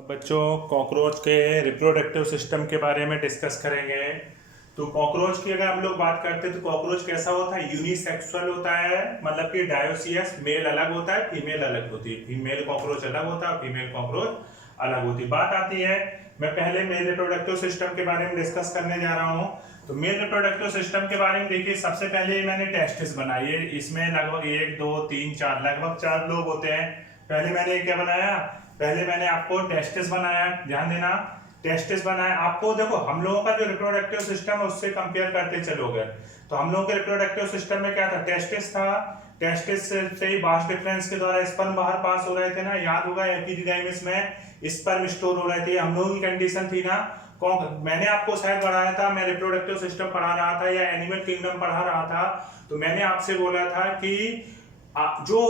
अब बच्चों कॉकरोच के रिप्रोडक्टिव सिस्टम के बारे में डिस्कस करेंगे। तो कॉकरोच की अगर हम लोग बात करते हैं तो कॉकरोच कैसा होता है, यूनिसेक्सुअल होता है, मतलब कि डायोसियस, मेल अलग होता है फीमेल अलग होती है, फीमेल कॉकरोच अलग होता है फीमेल कॉकरोच अलग होती है। बात आती है, मैं पहले मेल रिप्रोडक्टिव सिस्टम के बारे में डिस्कस करने जा रहा हूँ। तो मेल रिप्रोडक्टिव सिस्टम के बारे में देखिए, सबसे पहले मैंने टेस्टिस बनाई है, इसमें लगभग 1 2 3 4 लगभग 4 लोग होते हैं। पहले मैंने क्या बनाया, पहले मैंने आपको टेस्टिस बनाया, ध्यान देना, टेस्टिस बनाया आपको। देखो हम लोगों का जो रिप्रोडक्टिव सिस्टम है उससे कंपेयर करते चलोगे तो हम लोगों के रिप्रोडक्टिव सिस्टम में क्या था, टेस्टिस था। टेस्टिस से ही बास्ट डिफरेंस के द्वारा स्पर्म बाहर पास हो रहे थे ना, याद होगा एपिडिडाइमिस में स्पर्म स्टोर हो रहे थे, हम लोगों की कंडीशन थी ना। मैंने आपको शायद पढ़ाया था, मैं रिप्रोडक्टिव सिस्टम पढ़ा रहा था या एनिमल किंगडम पढ़ा रहा था, तो मैंने आपसे बोला था कि जो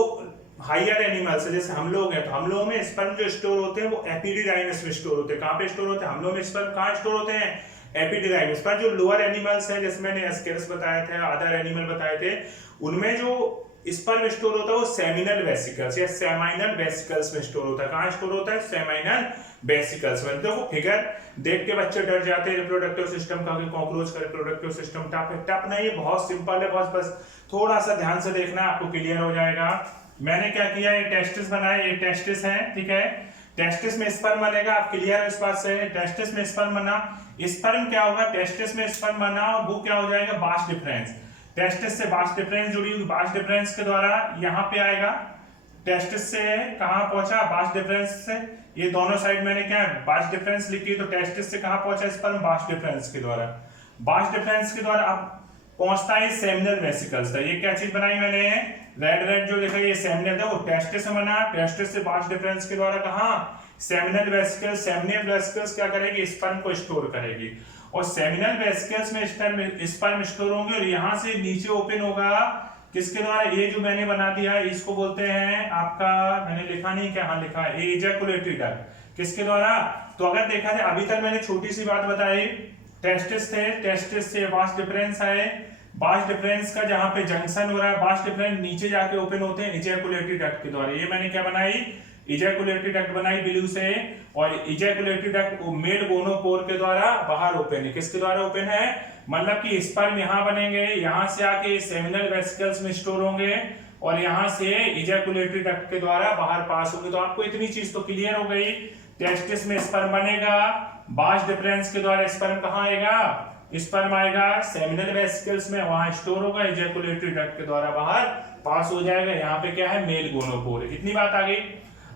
हायर एनिमल्स जैसे हम लोग हैं, तो हम लोगों में स्पर्म जो स्टोर होते हैं वो एपिडिडाइमिस में स्टोर होते हैं। कहाँ पे स्टोर होते हैं हम लोग में स्पर्म, कहाँ स्टोर होते हैं, एपिडिडाइमिस पर। जो लोअर एनिमल्स हैं, जैसे मैंने एस्केरस बताए थे, अदर एनिमल बताए थे, उनमें जो स्पर्म स्टोर होता है वो सेमिनल वेसिकल्स या सेमाइनल वेसिकल्स में स्टोर होता है। कहाँ स्टोर होता है, सेमाइनल वेसिकल्स में। देखो फिगर देख के बच्चे डर जाते हैं रिप्रोडक्टिव सिस्टम का, कॉकरोच का रिप्रोडक्टिव सिस्टम टफ है। टफ नहीं है, बहुत सिंपल है, बस थोड़ा सा ध्यान से देखना आपको क्लियर हो जाएगा। मैंने क्या किया, ये टेस्टिस बनाया, ये टेस्टिस है, ठीक है। टेस्टिस में स्पर्म बनेगा, आप क्लियर है इस बात से। टेस्टिस में स्पर्म बना, स्पर्म क्या होगा, टेस्टिस में स्पर्म बना और वो क्या हो जाएगा, बास्ट डिफरेंस। टेस्टिस से बास्ट डिफरेंस जुड़ी हुई, बास्ट डिफरेंस के द्वारा यहाँ पे आएगा। टेस्टिस से कहाँ पहुंचा, बास्ट डिफरेंस से, ये दोनों साइड मैंने क्या बास्ट डिफरेंस लिखी, तो टेस्टिस से कहाँ पहुंचा स्पर्म, बास्ट डिफरेंस के द्वारा। बास्ट डिफरेंस के द्वारा अब पहुंचता है सेमिनल वेसिकल्स तक। ये क्या चीज बनाई मैंने, रेड रेड जो देखा, ये सेमिनल है, वो टेस्टिस से बना, टेस्टिस से बास्ट डिफरेंस के द्वारा कहाँ, सेमिनल वेसिकल्स। सेमिनल वेसिकल्स क्या करेगी, स्पर्म को स्टोर करेगी, और सेमिनल वेसिकल्स में स्पर्म स्टोर होंगे और यहाँ से नीचे ओपन होगा किसके द्वारा, ये जो मैंने बना दिया है इसको बोलते हैं आपका, मैंने लिखा नहीं क्या, हाँ लिखा है, एजैकुलेटरी डक्ट। किसके द्वारा, तो अगर देखा जाए अभी तक मैंने छोटी सी बात बताई, टेस्टिस थे, टेस्टिस से बास्ट डिफरेंस आए, बास्ट डिफरेंस का जहां पे जंक्शन हो रहा है, बास्ट डिफरेंस नीचे जाके ओपन होते हैं इजैकुलेटरी डक्ट के द्वारा। ये मैंने क्या बनाई, इजैकुलेटरी डक्ट बनाई ब्लू से, और इजैकुलेटरी डक्ट मेल गोनोपोर के द्वारा बाहर ओपन है। किसके द्वारा ओपन है, मतलब कि स्पर्म यहाँ बनेंगे, यहाँ से आके सेमिनल वेसिकल्स में स्टोर होंगे और यहाँ से इजैकुलेटरी डक्ट के द्वारा बाहर पास होंगे। तो आपको इतनी चीज तो क्लियर हो गई, टेस्टिस में स्पर्म बनेगा, बास्ट डिफरेंस के द्वारा स्पर्म कहाँ आएगा, स्पर्म आएगा सेमिनल वेसिकल्स में, वहां स्टोर होगा, इजैकुलेटरी डक्ट के द्वारा बाहर पास हो जाएगा। यहाँ पे क्या है, मेल गोनोपोर है। इतनी बात आ गई।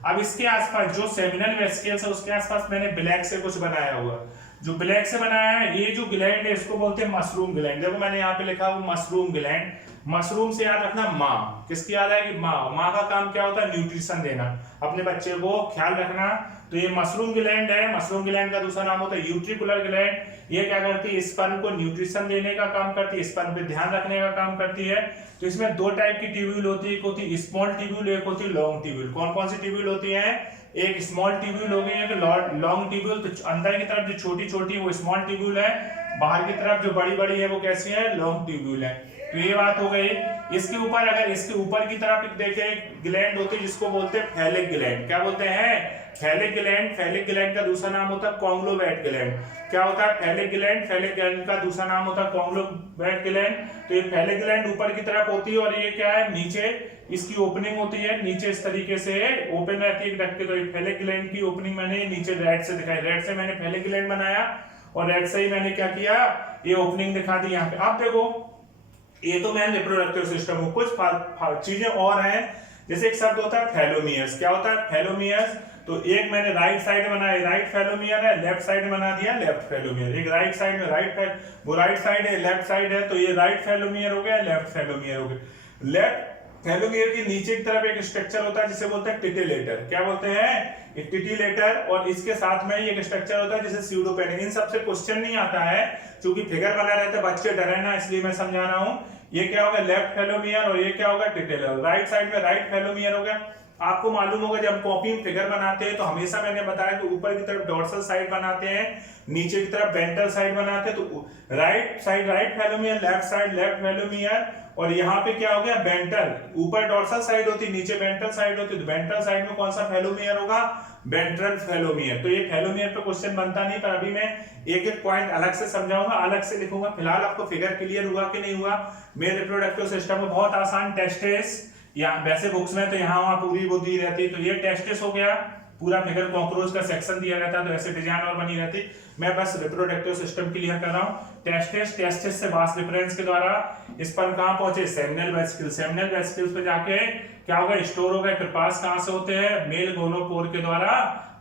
अब इसके आसपास जो सेमिनल वेसिकल्स है उसके आसपास मैंने ब्लैक से कुछ बनाया हुआ, जो ब्लैक से बनाया है, ये जो ग्लैंड है इसको बोलते हैं मशरूम ग्लैंड। देखो मैंने यहाँ पे लिखा हुआ मशरूम ग्लैंड। मशरूम से याद रखना माँ, किसकी याद आएगी, माँ। माँ का काम क्या होता है, न्यूट्रिशन देना, अपने बच्चे को ख्याल रखना। तो ये मशरूम ग्लैंड है, मशरूम ग्लैंड का दूसरा नाम होता है यूट्रिकुलर ग्लैंड। ये क्या करती है, स्पर्म को न्यूट्रिशन देने का काम करती है, स्पर्म पे ध्यान रखने का काम करती है। तो इसमें दो टाइप की ट्यूब्यूल होती है, एक होती है स्मॉल ट्यूब्यूल, एक होती है लॉन्ग ट्यूब्यूल। कौन कौन सी ट्यूब्यूल होती है, एक स्मॉल ट्यूब्यूल हो गई, एक लॉन्ग ट्यूब्यूल। तो अंदर की तरफ जो छोटी छोटी वो स्मॉल ट्यूब्यूल है, बाहर की तरफ जो बड़ी बड़ी है वो कैसी है, लॉन्ग ट्यूब्यूल है। तो ये बात हो गई। इसके ऊपर अगर इसके ऊपर की तरफ देखें, ग्लैंड होती है जिसको बोलते हैं फैलिक ग्लैंड। क्या बोलते हैं, फैलिक ग्लैंड। फैलिक ग्लैंड का दूसरा नाम होता है कॉन्ग्लोवेट ग्लैंड। क्या होता है, फैलिक ग्लैंड। फैलिक ग्लैंड का दूसरा नाम होता है कॉन्ग्लोवेट ग्लैंड। तो ये फैलिक ग्लैंड ऊपर की तरफ होती है और ये क्या है, नीचे इसकी ओपनिंग होती है, नीचे इस तरीके से ओपन रहती है डक्ट के। तो ये फैलिक ग्लैंड की ओपनिंग मैंने नीचे रेड से दिखाई, रेड से मैंने फैलिक ग्लैंड बनाया और रेड से ही मैंने क्या किया, ये ओपनिंग दिखा दी यहाँ पे। आप देखो ये तो मैंने रिप्रोडक्टिव सिस्टम को कुछ चीजें और हैं, जैसे एक शब्द होता है फैलोमियर्स। क्या होता है, फैलोमियर्स। तो एक मैंने राइट साइड बनाया, राइट फैलोमियर है, लेफ्ट साइड बना दिया लेफ्ट फैलोमियर। एक राइट साइड में वो राइट साइड है, लेफ्ट साइड है, तो ये राइट फैलोमियर हो गया, लेफ्ट फैलोमियर हो गया। लेफ्ट फैलोमियर के नीचे की तरफ एक स्ट्रक्चर होता है जिसे बोलते हैं टिटिलेटर। क्या बोलते हैं, टिटिलेटर। और इसके साथ में ही एक स्ट्रक्चर होता है जिसे स्यूडोपेनिक। इन सबसे क्वेश्चन नहीं आता है क्योंकि फिगर बना रहता है, बच्चे डरे ना, इसलिए मैं समझा रहा हूं। ये क्या होगा, लेफ्ट फैलोमियर, और ये क्या होगा, टिटिलर। राइट साइड में राइट फैलोमियर हो गया। आपको मालूम होगा जब कॉपी में फिगर बनाते हैं तो हमेशा मैंने बताया कि ऊपर की तरफ डॉर्सल साइड बनाते हैं, नीचे की तरफ वेंट्रल साइड बनाते हैं। तो right side right फैलोमियर, left side left फैलोमियर, और यहाँ पे क्या हो गया, वेंट्रल। ऊपर डॉर्सल साइड होती है, नीचे वेंट्रल साइड होती है। तो वेंट्रल साइड में कौन सा फैलोमियर होगा, वेंट्रल फेलोमियर। तो ये फेलोमियर पे क्वेश्चन बनता नहीं, पर अभी मैं एक एक पॉइंट अलग से समझाऊंगा, अलग से लिखूंगा। फिलहाल आपको फिगर क्लियर हुआ कि नहीं हुआ? मेल रिप्रोडक्टिव सिस्टम में बहुत आसान टेस्टिस, या वैसे बुक्स में तो यहाँ वहां पूरी वो दी रहती, तो ये टेस्टिस हो गया, पूरा फिगर कॉकरोच का सेक्शन दिया रहता है तो ऐसे डिजाइन और बनी रहती। मैं बस रिप्रोडक्टिव सिस्टम क्लियर कर रहा हूँ। टेस्टिस, टेस्टिस से वास डिफरेंस के द्वारा स्पर्म कहाँ पहुंचे? सेमिनल वेसिकल, सेमिनल वेसिकल्स पे जाके क्या होगा? स्टोर हो गए। फिर पास कहाँ से होते हैं? मेल गोनोपोर के द्वारा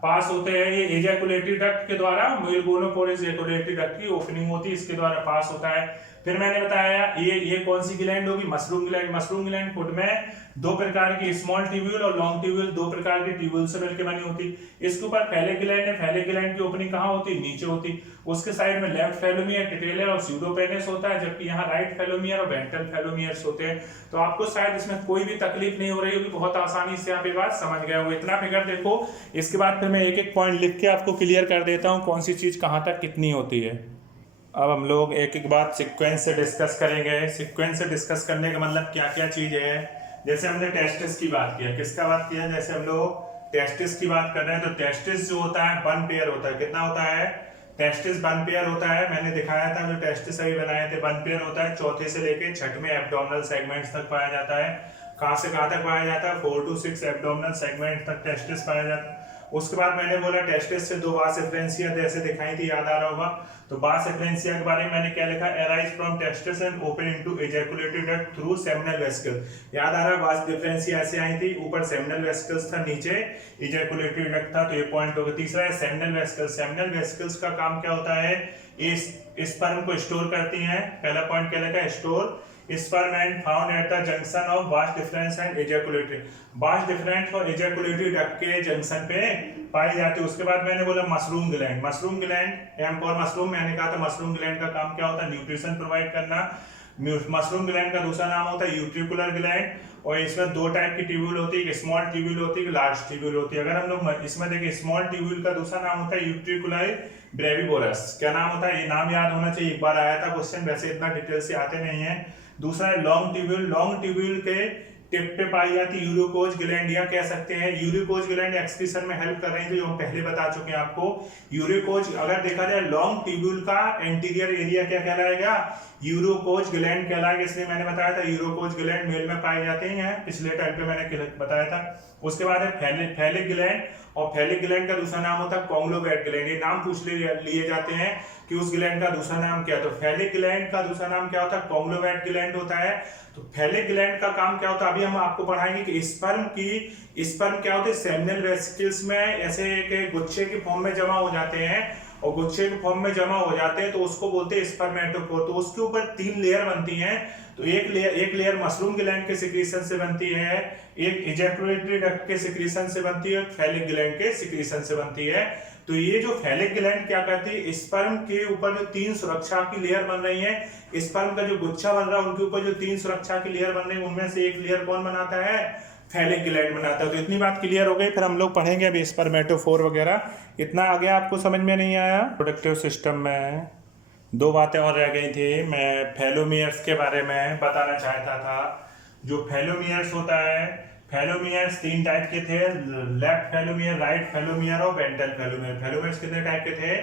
पास होते हैं। ये एजैकुलेटरी डक्ट के द्वारा, मेल गोनोपोर एजैकुलेटरी डक्ट की ओपनिंग होती है, इसके द्वारा पास होता है। फिर मैंने बताया ये कौन सी ग्लैंड होगी? Mushroom gland. मशरूम ग्लैंड खुद में दो प्रकार की, स्मॉल ट्यूब्यूल और लॉन्ग ट्यूब्यूल, दो प्रकार की ट्यूब्यूल से मिलकर बनी होती। इसके ऊपर फैलिक ग्लैंड है, फैलिक ग्लैंड की ओपनिंग कहाँ होती? नीचे होती। उसके साइड में लेफ्ट फेलोमियर, टिटेलर और स्यूडोपेनिस होता है, जबकि यहाँ राइट फेलोमियर और वेंट्रल फेलोमियर्स होते हैं। तो आपको शायद इसमें कोई भी तकलीफ नहीं हो रही होगी, बहुत आसानी से आप ये बात समझ गए हो। इतना फिगर देखो, इसके बाद फिर मैं एक एक पॉइंट लिख के आपको क्लियर कर देता हूँ कौन सी चीज कहाँ तक कितनी होती है। अब हम लोग एक एक बात सीक्वेंस से डिस्कस करेंगे। सीक्वेंस से डिस्कस करने का मतलब क्या क्या चीज है। जैसे हमने टेस्टिस की बात किया, किसका बात किया? जैसे हम लोग टेस्टिस की बात कर रहे हैं, तो टेस्टिस जो होता है वन पेयर होता है। कितना होता है? टेस्टिस वन पेयर होता है। मैंने दिखाया था जो टेस्टिस अभी बनाए थे, वन पेयर होता है। चौथे से लेके छठवें एब्डोमिनल सेगमेंट्स तक पाया जाता है। कहाँ से कहाँ तक पाया जाता है? 4 to 6 एब्डोमिनल सेगमेंट तक टेस्टिस पाया जाता है। उसके बाद मैंने बोला टेस्टिस से दो वास डिफरेंशिया जैसे दिखाई थी, याद आ रहा होगा। तो वास डिफरेंशिया के बारे में मैंने क्या लिखा? Arise from testis and open into ejaculatory duct through seminal vesicle. याद आ रहा है? वास डिफरेंशिया ऐसे आई थी, ऊपर सेमिनल वेसिकल्स था, नीचे एजैकुलेटरी डक्ट था। तो ये पॉइंट हो गया। तीसरा है सेमिनल वेसिकल्स। सेमिनल वेसिकल्स का काम क्या होता है? इस स्पर्म को स्टोर करती हैं। पहला पॉइंट क्या लिखा? Store sperm and found at the junction of vas deferens and ejaculatory, vas deferens और ejaculatory duct के जंक्शन पे पाई जाती है। उसके बाद मैंने बोला mushroom gland. Mushroom gland M for mushroom, मैंने कहा था मशरूम ग्लैंड का काम क्या होता है? न्यूट्रिशन प्रोवाइड करना। मशरूम ग्लैंड का दूसरा नाम होता है यूट्रिकुलर ग्लैंड, और इसमें दो टाइप की ट्यूब्यूल होती है, एक स्मॉल ट्यूब्यूल होती है, एक लार्ज ट्यूब्यूल होती है। अगर हम लोग इसमें देखिए, स्मॉल ट्यूब्यूल का दूसरा नाम होता है यूट्रिकुलर ब्रेविवोरस। क्या नाम होता है? ये नाम याद होना चाहिए, एक बार आया था क्वेश्चन, वैसे इतना डिटेल से आते नहीं है। दूसरा है लॉन्ग ट्यूब्यूल। लॉन्ग ट्यूब्यूल के टिप पे पाई जाती है यूरिकोज ग्लैंड, या कह सकते हैं यूरिकोज ग्लैंड एक्सक्रीशन में हेल्प कर रही है, जो हम पहले बता चुके हैं आपको। यूरिकोज, अगर देखा जाए लॉन्ग ट्यूब्यूल का एंटीरियर एरिया क्या कहलाएगा? यूरोकोज ग्लैंड कहलाएगा। इसलिए मैंने बताया था यूरोकोज ग्लैंड मेल में पाए जाते हैं, पिछले टाइम पे मैंने बताया था। उसके बाद है फैलिक ग्लैंड, और फैलिक ग्लैंड का दूसरा नाम होता है कॉन्ग्लोवेट ग्लैंड। ये नाम पूछ लिए जाते हैं कि उस ग्लैंड का दूसरा नाम क्या है। तो फैलिक ग्लैंड का दूसरा नाम क्या होता है? कॉन्ग्लोवेट ग्लैंड होता है। तो फैलिक ग्लैंड का काम क्या होता है? अभी हम आपको पढ़ाएंगे कि स्पर्म क्या होते हैं? सेमिनल वेसिकल्स में ऐसे एक गुच्छे के फॉर्म में जमा हो जाते हैं, और गुच्छे के फॉर्म में जमा हो जाते हैं तो उसको बोलते हैं स्पर्मेटोफोर। तो उसके ऊपर 3 लेयर बनती हैं। तो एक लेयर मशरूम ग्लैंड के सिक्रीशन से बनती है, एक एजैकुलेटरी डक्ट के सिक्रीशन से बनती है, फैलिक ग्लैंड के सिक्रीशन से बनती है। तो ये जो फैलिक ग्लैंड क्या करती है? स्पर्म के ऊपर जो 3 सुरक्षा की लेयर बन रही है, स्पर्म का जो गुच्छा बन रहा है उनके ऊपर जो 3 सुरक्षा की लेयर बन रही है, उनमें से एक लेयर कौन बनाता है? फैलिक ग्लैंड बनाता है। तो इतनी बात क्लियर हो गई। फिर हम लोग पढ़ेंगे अभी स्पर्मेटोफोर वगैरह। इतना आगे आपको समझ में नहीं आया? प्रोडक्टिव सिस्टम में 2 बातें और रह गई थी। मैं फेलोमियर्स के बारे में बताना चाहता था। जो फेलोमियर्स होता है, फेलोमियर्स 3 टाइप के थे, लेफ्ट फेलोमियर, राइट फेलोमियर और वेंट्रल फेलोमियर। फेलोमियर्स कितने टाइप के थे?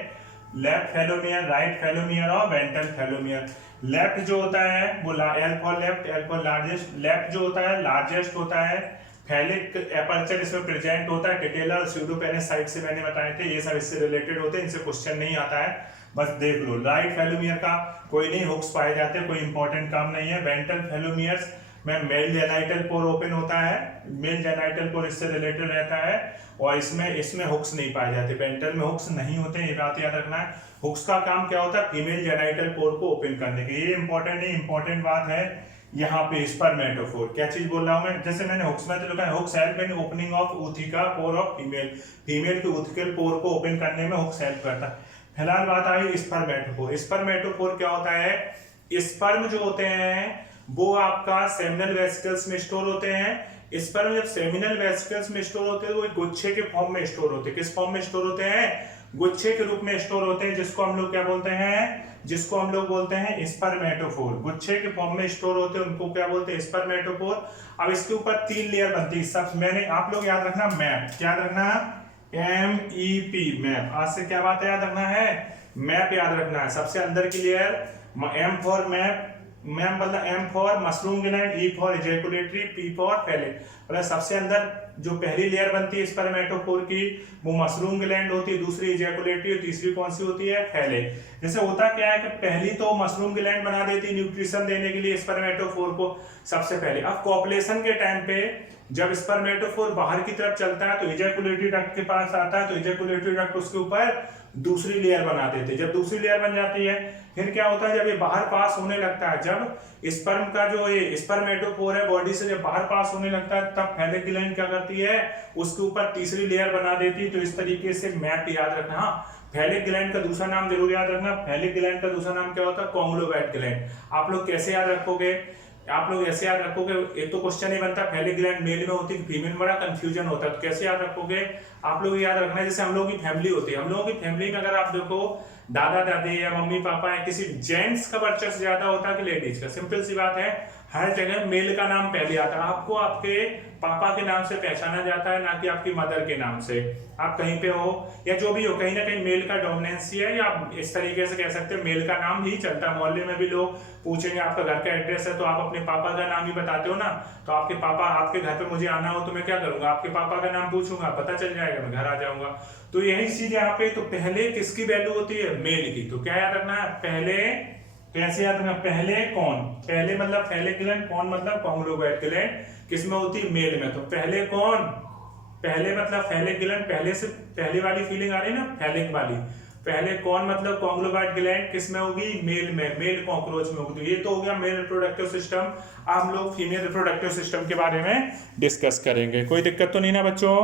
लेफ्ट फेलोमियर, राइट फेलोमियर और वेंट्रल फेलोमियर। लेफ्ट जो होता है वो L for left, L for largest. Left जो होता है लार्जेस्ट होता है। फैलिक एपर्चर इसमें प्रेजेंट होता है। टिटेलर स्यूडोपेनिस साइड से मैंने बताए थे, ये सब इससे रिलेटेड होते हैं, इनसे क्वेश्चन नहीं आता है, बस देख लो। राइट फेलोमियर का कोई नहीं, हुक्स पाए जाते हैं, कोई इंपॉर्टेंट काम नहीं है। वेंट्रल फेलोमियर्स में मेल जेनाइटल पोर ओपन होता है, मेल जेनाइटल पोर इससे रिलेटेड रहता है, और इसमें हुक्स नहीं पाए जाते। वेंट्रल में हुक्स नहीं होते, ये बात याद रखना है। हुक्स का काम क्या होता है? फीमेल जेनाइटल पोर को ओपन करने के। ये इंपॉर्टेंट नहीं, इंपॉर्टेंट बात है यहाँ पे स्पर्मेटोफोर। क्या चीज बोल रहा हूँ मैं? जैसे मैंने हुक्स में तो लिखा है, hooks help in opening of ootheca pore of female. Female के ऊथिकल पोर को ओपन करने में हुक्स हेल्प करता है। फिलहाल बात आई स्पर्मेटोफोर। स्पर्मेटोफोर क्या होता है? स्पर्म जो होते हैं वो आपका सेमिनल वेसिकल्स में स्टोर होते हैं। स्पर्म जब सेमिनल वेसिकल्स में स्टोर होते हैं तो वो गुच्छे के फॉर्म में स्टोर होते हैं। किस फॉर्म में स्टोर होते हैं? गुच्छे के रूप में स्टोर होते हैं, जिसको हम लोग क्या बोलते हैं? जिसको हम लोग बोलते हैं स्पर्मेटोफोर। गुच्छे के फॉर्म में स्टोर होते हैं, उनको क्या बोलते हैं? स्पर्मेटोफोर। अब इसके ऊपर 3 लेयर बनती है। सब मैंने, आप लोग याद रखना मैप, क्या रखना? MEP map. आज से क्या बात याद रखना है, मैप याद रखना है। सबसे अंदर की layer M for map, ma'am मतलब M for mushroom gland, E for ejaculatory, P for phallic. मतलब सबसे अंदर जो पहली लेयर बनती है स्पर्मेटोफोर की वो मशरूम ग्लैंड होती है, दूसरी इजैकुलेटरी और तीसरी कौन सी होती है, फैलिक। जैसे होता क्या है कि पहली तो मशरूम ग्लैंड बना देती है न्यूट्रिशन देने के लिए स्पर्मेटोफोर को सबसे पहले। अब कॉपुलेशन के टाइम पे जब स्पर्मेटोफोर बाहर की तरफ चलता है तो इजैकुलेटरी डक्ट के पास आता है, तो इजैकुलेटरी डक्ट उसके ऊपर दूसरी लेयर बना देते हैं। जब दूसरी लेयर बन जाती है फिर क्या होता है, जब ये बाहर पास होने लगता है, जब स्पर्म का जो ये स्पर्मेटोफोर है बॉडी से जब बाहर पास होने लगता है तब फैलिक ग्लैंड क्या करती है, उसके ऊपर तीसरी लेयर बना देती है। तो इस तरीके से मैप याद रखना। हाँ, फैलिक ग्लैंड का दूसरा नाम जरूर याद रखना। फैलिक ग्लैंड का दूसरा नाम क्या होता है, कॉन्ग्लोवैट ग्लैंड। आप लोग कैसे याद रखोगे, आप लोग ऐसे याद रखोगे, एक तो क्वेश्चन नहीं बनता फैलिक ग्लैंड मेल में होती है फीमेल में, बड़ा कंफ्यूजन होता है। तो कैसे याद रखोगे, आप लोग याद रखना है जैसे हम लोगों की फैमिली होती है, हम लोगों की फैमिली में अगर आप देखो दादा दादी या मम्मी पापा या किसी जेंट्स का वर्चस्व ज्यादा होता है कि लेडीज का, सिंपल सी बात है, हर जगह मेल का नाम पहले आता है। आपको आपके पापा के नाम से पहचाना जाता है, ना कि आपकी मदर के नाम से। आप कहीं पे हो या जो भी हो, कहीं ना कहीं मेल का डोमिनेंस है, या इस तरीके से कह सकते हैं मेल का नाम ही चलता है। मोहल्ले में भी लोग पूछेंगे आपका घर का एड्रेस है तो आप अपने पापा का नाम ही बताते हो ना। तो आपके पापा, आपके घर पे मुझे आना हो तो मैं क्या करूंगा, आपके पापा का नाम पूछूंगा, पता चल जाएगा, मैं घर आ जाऊंगा। तो यही चीज यहाँ पे, तो पहले किसकी वैल्यू होती है, मेल की। तो क्या याद रखना है, पहले कैसे याद रखना, पहले कौन, पहले मतलब फैलिक ग्लैंड, कौन मतलब कॉन्ग्लोवैट ग्लैंड, किसमें होती है, मेल में। तो पहले कौन, पहले मतलब फैलिक ग्लैंड, पहले से पहले वाली फीलिंग आ रही ना फैलिक वाली, पहले कौन मतलब कॉन्ग्लोवैट ग्लैंड किसमें होगी, मेल में, मेल कॉकरोच में होगी। तो ये तो हो गया मेल रिप्रोडक्टिव सिस्टम। अब हम लोग फीमेल रिप्रोडक्टिव सिस्टम के बारे में डिस्कस करेंगे। कोई दिक्कत तो नहीं ना बच्चों।